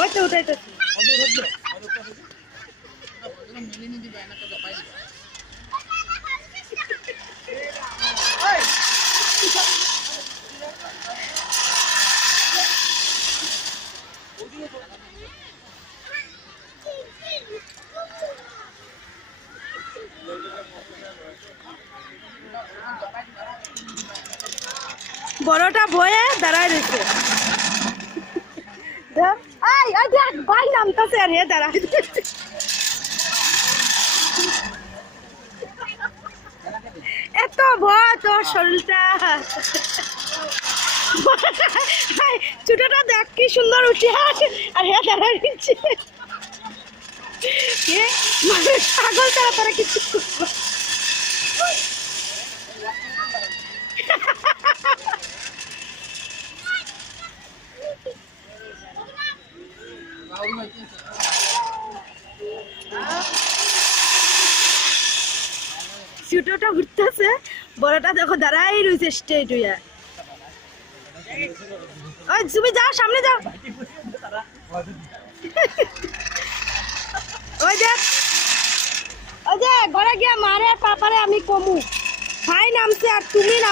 ওই তো উঠাইতেছি। বড়টা বয়ে দাঁড়ায় রয়েছে। ভাই নামতেছে আর হে দাঁড়ায়। এত ভয় তোর শরীরটা। ছোটটা দেখ কি সুন্দর উঠে আর হে দাঁড়ায় রয়েছে। ছাগল তারা তারা কিছু ছোটটা ঘুরতেছে, বড়টা দেখো দাঁড়াই রয়েছে স্ট্রেট হইয়া। ওই তুমি যাও, সামনে যাও। ওই দেখ, ওই যে ঘরে গিয়া মারে পাপারে আমি কমু। ভাই নামছে আর তুমি নাম